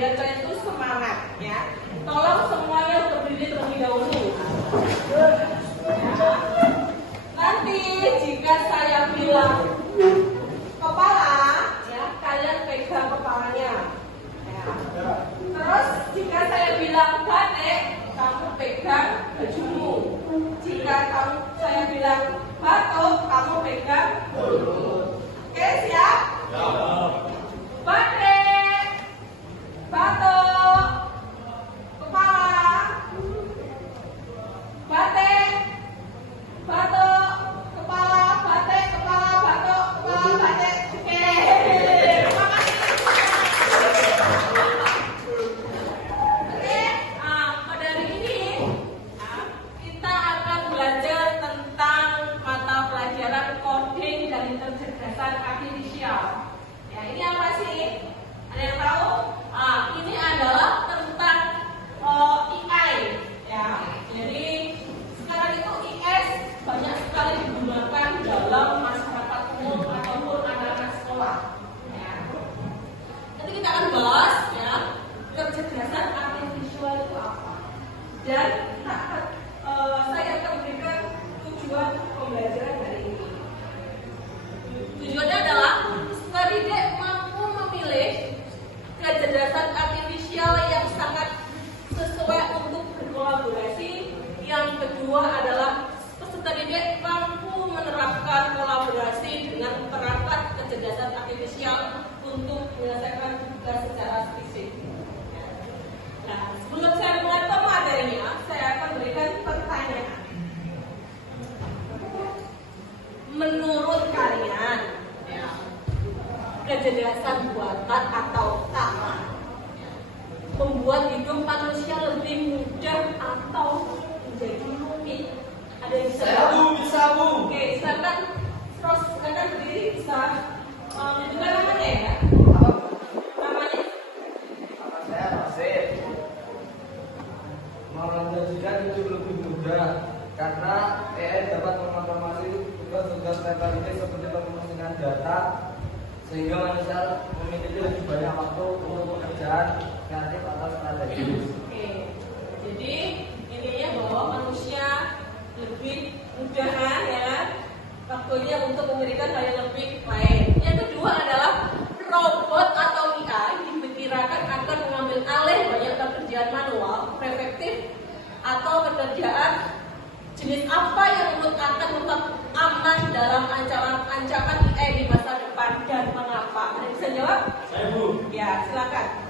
biar kalian itu semangat ya. Tolong semuanya berdiri terlebih dahulu. Nanti jika saya bilang kepala, ya kalian pegang kepalanya. Ya. Terus jika saya bilang batik, kamu pegang bajumu. Jika saya bilang batuk, kamu pegang bajumu. Oke, siap? Batik, batuk, kepala, batik, batuk, kepala, batik, kepala, batuk, kepala, batik. Oke. Terima kasih. Oke, pada hari ini kita akan belajar tentang mata pelajaran coding dan kecerdasan artifisial. Ya, ini apa sih? Ada yang tahu? Ini adalah tentang AI. Ya, jadi sekarang itu IS banyak sekali digunakan dalam masyarakat umum ataupun anak-anak sekolah. Ya. Nanti kita akan bahas ya kecerdasan artifisial itu apa. Dan saya akan berikan tujuan pembelajaran hari ini. Tujuannya adalah Didik mampu memilih kecerdasan artifisial yang sangat sesuai untuk berkolaborasi. Yang kedua adalah peserta didik mampu menerapkan kolaborasi dengan perangkat kecerdasan artifisial untuk menyelesaikan tugas secara fisik. Nah, sebelum saya mulai pematerinya, saya akan berikan pertanyaan. Menurut kalian, kecerdasan buatan atau cara membuat hidup manusia lebih mudah atau menjadi rumit? Ada yang bisa? Bisa bu. Oke, silakan. Terus silakan berdiri, bisa menunjukkan namanya ya. Apa? Namanya? Nama saya Masih. Melanjutkan hidup lebih mudah karena AI dapat mengotomasi tugas-tugas repetitif seperti pengumpulan data, sehingga manusia memiliki lebih banyak waktu untuk pekerjaan kreatif atau strategis. Oke, jadi intinya bahwa manusia lebih mudahan ya waktunya untuk memberikan hal yang lebih baik. Yang kedua adalah robot atau AI diperkirakan akan mengambil alih banyak pekerjaan manual, repetitif atau pekerjaan jenis apa yang akan tetap aman dalam ancaman AI di masa depan dan mengapa? Ada yang bisa jawab? Saya bu. Ya, silakan.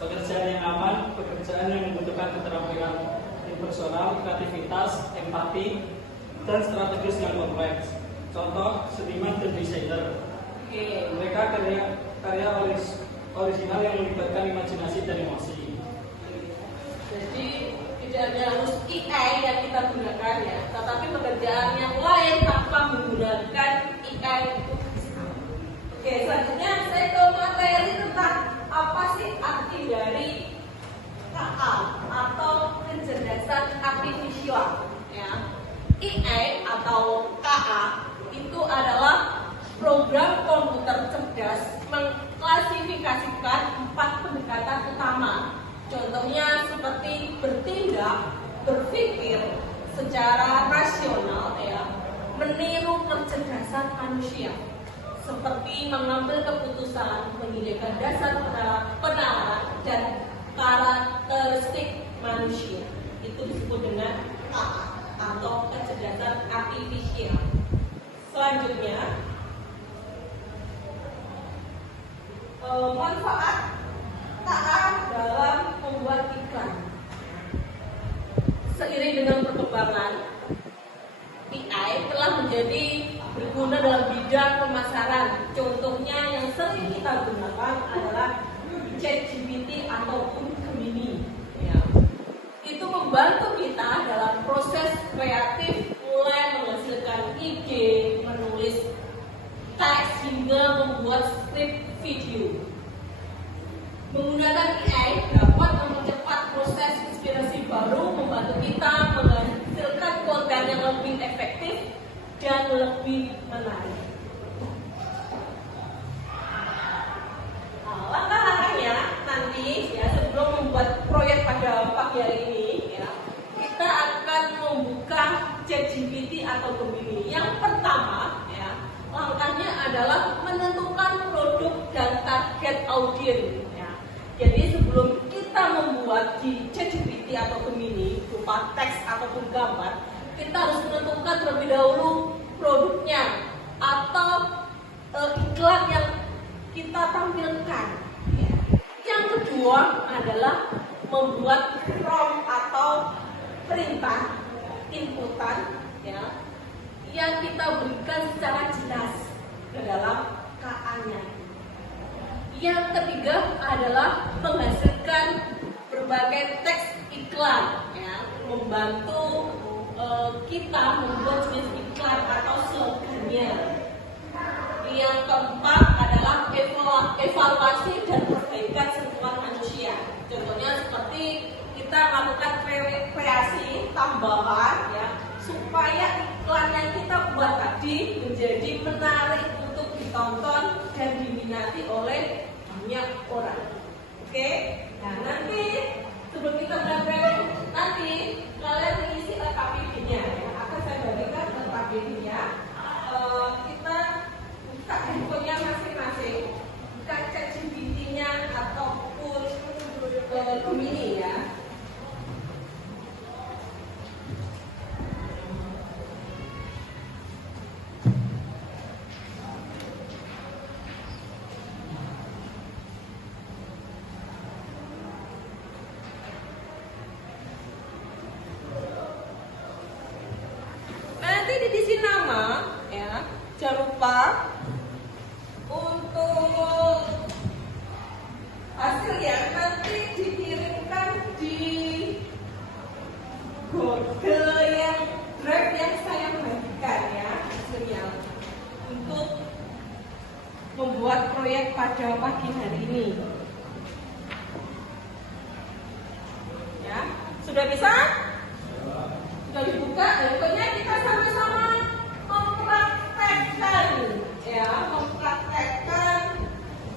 Pekerjaan yang aman, pekerjaan yang membutuhkan keterampilan personal, kreativitas, empati, dan strategis yang kompleks. Contoh, seniman dan desainer. Oke. Mereka karya original yang melibatkan imajinasi dan emosi. Jadi tidak hanya harus AI yang kita gunakan ya, tetapi pekerjaan yang lain tanpa menggunakan AI itu bisa. Oke, selanjutnya saya ke materi tentang apa sih arti dari KA atau kecerdasan artifisial. Ya. AI atau KA itu adalah program komputer cerdas mengklasifikasikan 4 pendekatan utama. Contohnya seperti bertindak, berpikir secara rasional, ya, meniru kecerdasan manusia, seperti mengambil keputusan, menyediakan dasar penalaran dan karakteristik manusia. Itu disebut dengan KA atau kecerdasan artifisial. Selanjutnya, manfaat KA dalam membuat iklan. Seiring dengan perkembangan AI telah menjadi berguna dalam bidang pemasaran. Contohnya yang sering kita gunakan adalah ChatGPT ataupun Gemini. Ya. Itu membantu kita dalam proses kreatif, mulai menghasilkan ide, menulis teks hingga membuat skrip video. Menggunakan AI dapat mempercepat proses inspirasi baru, membantu kita menghasilkan konten yang lebih efektif dan lebih menarik. Langkah target audience ya. Jadi sebelum kita membuat di ChatGPT atau Gemini berupa teks ataupun gambar, kita harus menentukan terlebih dahulu produknya atau iklan yang kita tampilkan. Ya. Yang kedua adalah membuat prompt atau perintah inputan ya, yang kita berikan secara jelas ke dalam KA-nya. Yang ketiga adalah menghasilkan berbagai teks iklan ya, membantu kita membuat jenis iklan atau slogannya. Yang keempat adalah evaluasi dan perbaikan sentuhan manusia. Contohnya seperti kita melakukan kreasi tambahan ya, supaya iklan yang kita buat tadi menjadi menarik untuk ditonton dan diminati oleh banyak orang. Oke, nah nanti sebelum kita berangkat nanti kalian mengisi KPD-nya ya. Akan saya bagikan KPD-nya. Kita buka handphonenya masing-masing, buka ChatGPT-nya ataupun Gemini ya. Nanti diisi nama ya, jangan lupa untuk hasil yang nanti dikirimkan di Google yang Drive yang saya bagikan ya, hasilnya untuk membuat proyek pada pagi hari ini. Ya, sudah bisa? Sudah dibuka, pokoknya kita sama-sama mempraktekkan ya, mempraktekkan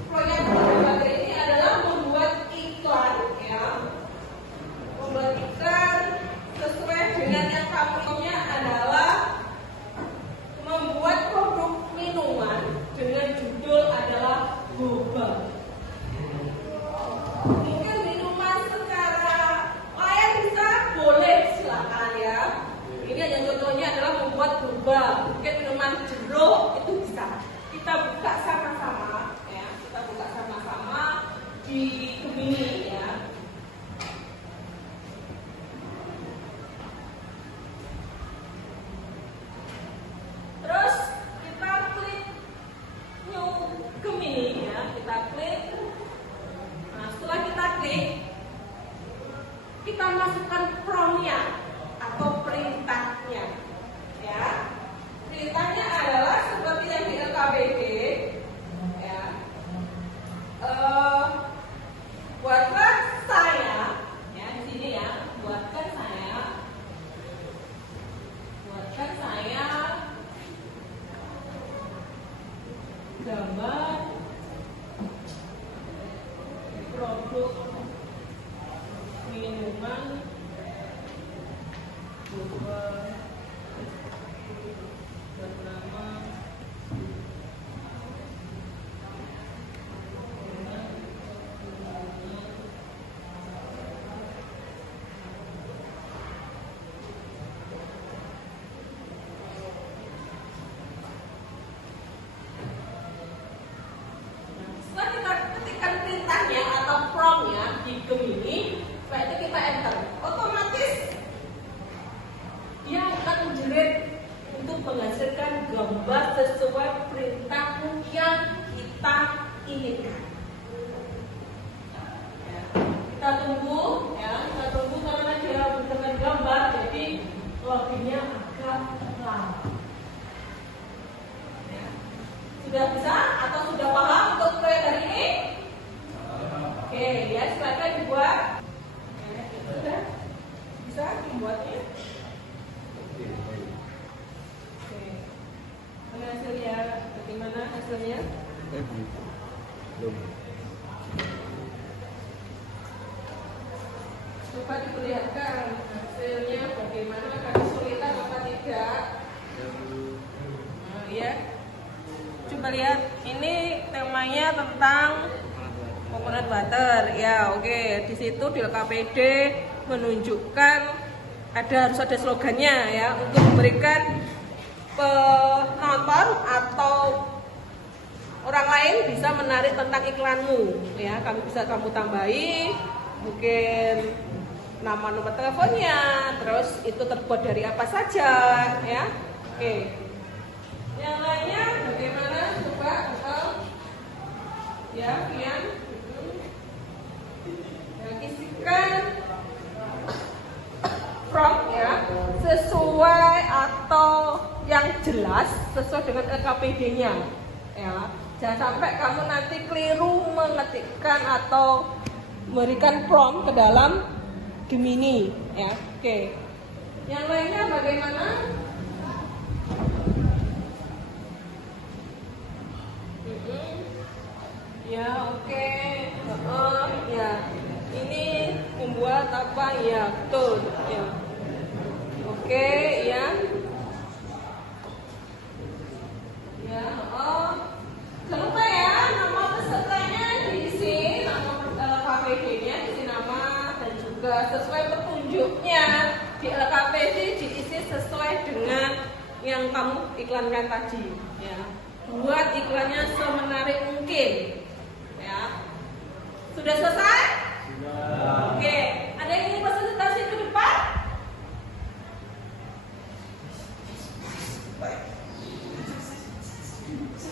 proyek pada ini adalah membuat iklan ya, membuat iklan sesuai dengan yang kami punya adalah membuat produk minuman dengan judul adalah boba. Mungkin minuman secara layar bisa boleh silakan ya. Ini hanya contohnya adalah membuat boba. Mungkin minuman jeruk itu bisa. Kita buka sama-sama ya. Kita buka sama-sama di Gemini ya. Terus kita klik New Gemini ya. Kita klik. Nah, setelah kita klik, kita masukkan prompt-nya atau perintahnya ya. Perintahnya adalah seperti yang di LKBD ya. Buatlah saya ya, di sini ya, buatkan saya gambar produk minuman boba bernama setelah kita ketikkan perintahnya atau prompt-nya di Gemini, setelah itu kita enter, otomatis dia akan menjerit untuk menghasilkan gambar sesuai perintah yang kita inginkan. Ya, kita tunggu karena dia berdekat gambar, jadi loginnya agak lama. Ya. Sudah bisa atau sudah paham untuk proyek hari ini? Oke, ya silakan dibuat. Ya, sudah bisa membuatnya. Oke. Mana hasilnya? Bagaimana hasilnya? Belum. Coba diperlihatkan hasilnya bagaimana, kesulitan apa tidak? Nah, ya. Coba lihat, ini tema nilainya tentang coconut butter. Ya, oke. Di situ di LKPD menunjukkan harus ada slogannya ya untuk memberikan penonton atau orang lain bisa menarik tentang iklanmu ya. Kamu tambahi mungkin nama nomor teleponnya, terus itu terbuat dari apa saja ya. Oke. Yang lainnya bagaimana? Coba ya, Pian. Yang isikan prompt ya sesuai atau yang jelas sesuai dengan LKPD-nya ya. Jangan sampai kamu nanti keliru mengetikkan atau memberikan prompt ke dalam Gemini ya. Oke. Yang lainnya bagaimana? Ya, oke. Ya. Ini membuat apa ya? Betul ya. Oke, ya. Ya, jangan lupa ya, nama pesertanya diisi, nama LKPD-nya diisi nama dan juga sesuai petunjuknya di LKPD diisi sesuai dengan yang kamu iklankan tadi ya. Buat iklannya semenarik mungkin ya. Sudah selesai? Sudah. Oke, ada yang ingin presentasi ke depan?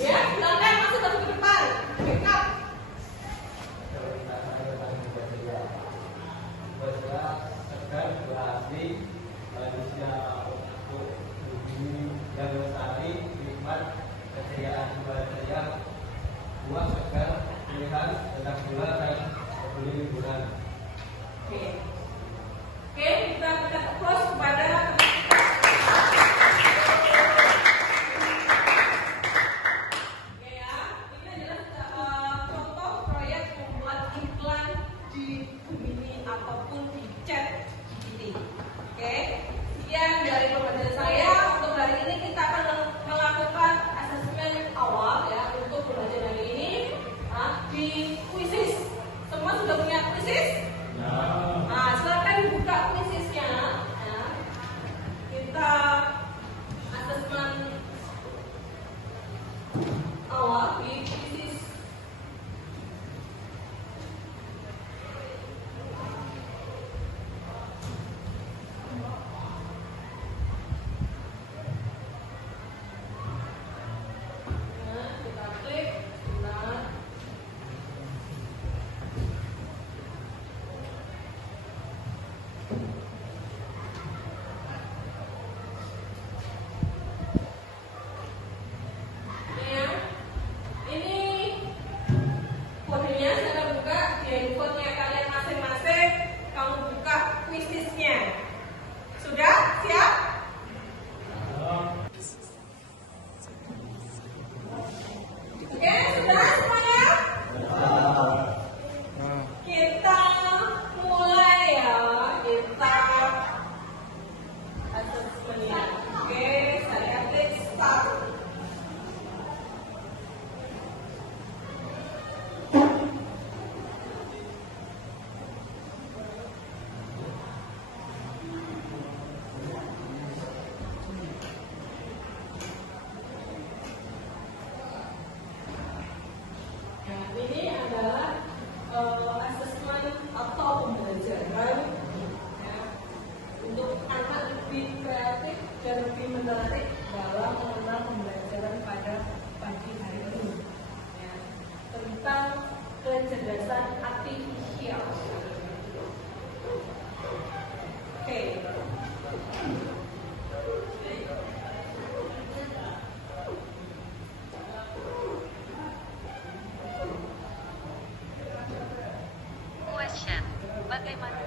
Ya, silakan masuk ke depan. Backup. Segar berarti manusia untuk bumi yang lestari, nikmat, kejayaan budaya, buah segar, pilihan, tentang gula dan beli liburan. Oke, kita close kepada menarik dalam mengenal pembelajaran pada pagi hari ini ya, tentang kecerdasan artifisial. Oke. Question. Bagaimana?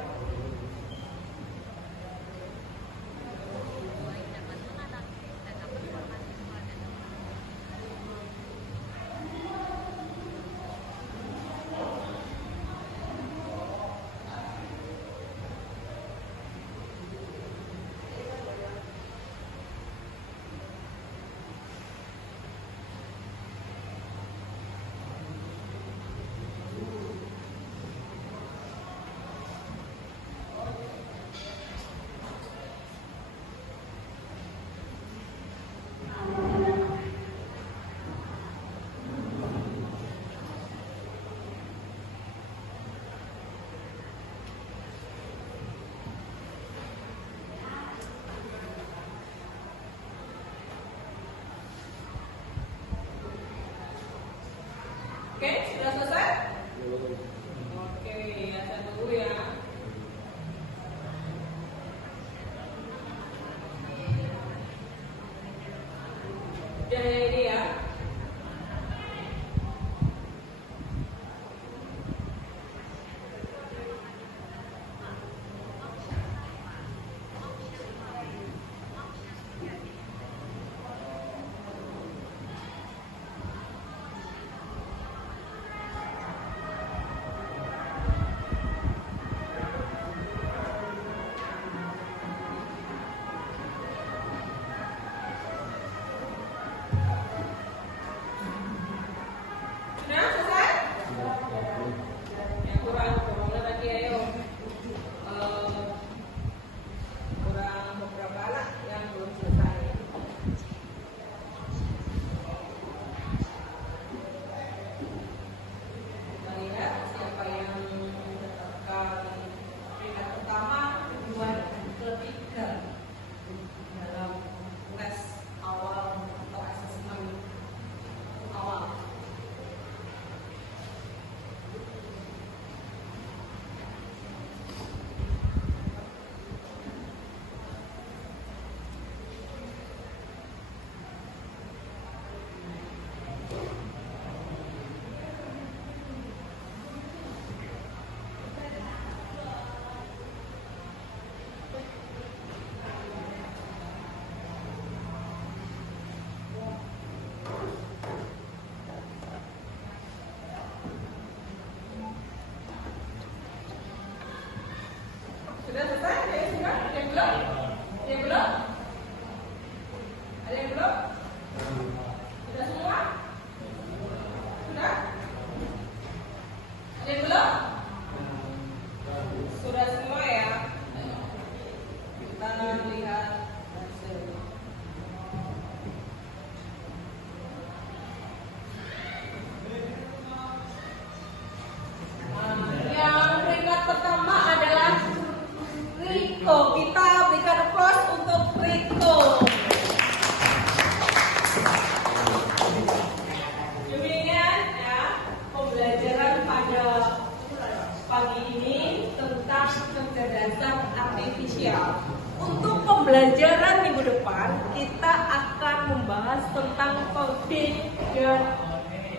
pembelajaran minggu depan kita akan membahas tentang coding dan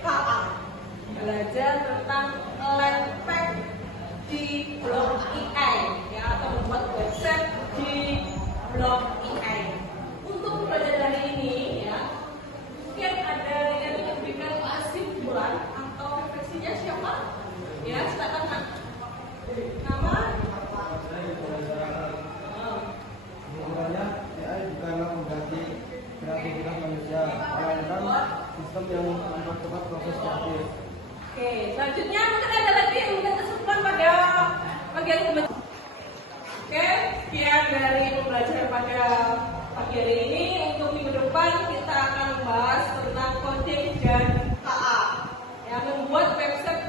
KA. Belajar tentang landpack di blog AI ya, atau membuat website di blog AI. Untuk pembelajaran hari ini ya, mungkin ada yang memberikan kesimpulan atau refleksinya siapa? Ya, silakan Kak. Nama? Sebenarnya AI bukanlah mengganti kreativitas manusia, melainkan sistem yang mempercepat proses kreatif. Oke, selanjutnya mungkin ada lagi yang mungkin kesulitan pada bagian pembelajaran. Oke, sekian dari pembelajaran pada pagi hari ini. Untuk minggu depan kita akan membahas tentang coding dan KA. Yang membuat website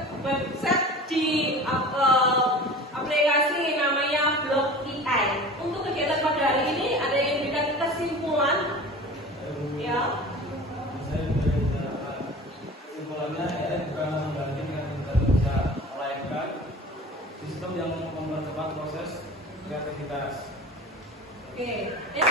di aplikasi namanya Blog AI. Untuk kegiatan pada hari ini ada yang memberikan kesimpulan? Ya. Kesimpulannya, AI bukan mengganti kreativitas manusia, melainkan sistem yang mempercepat proses kreativitas. Oke, ya.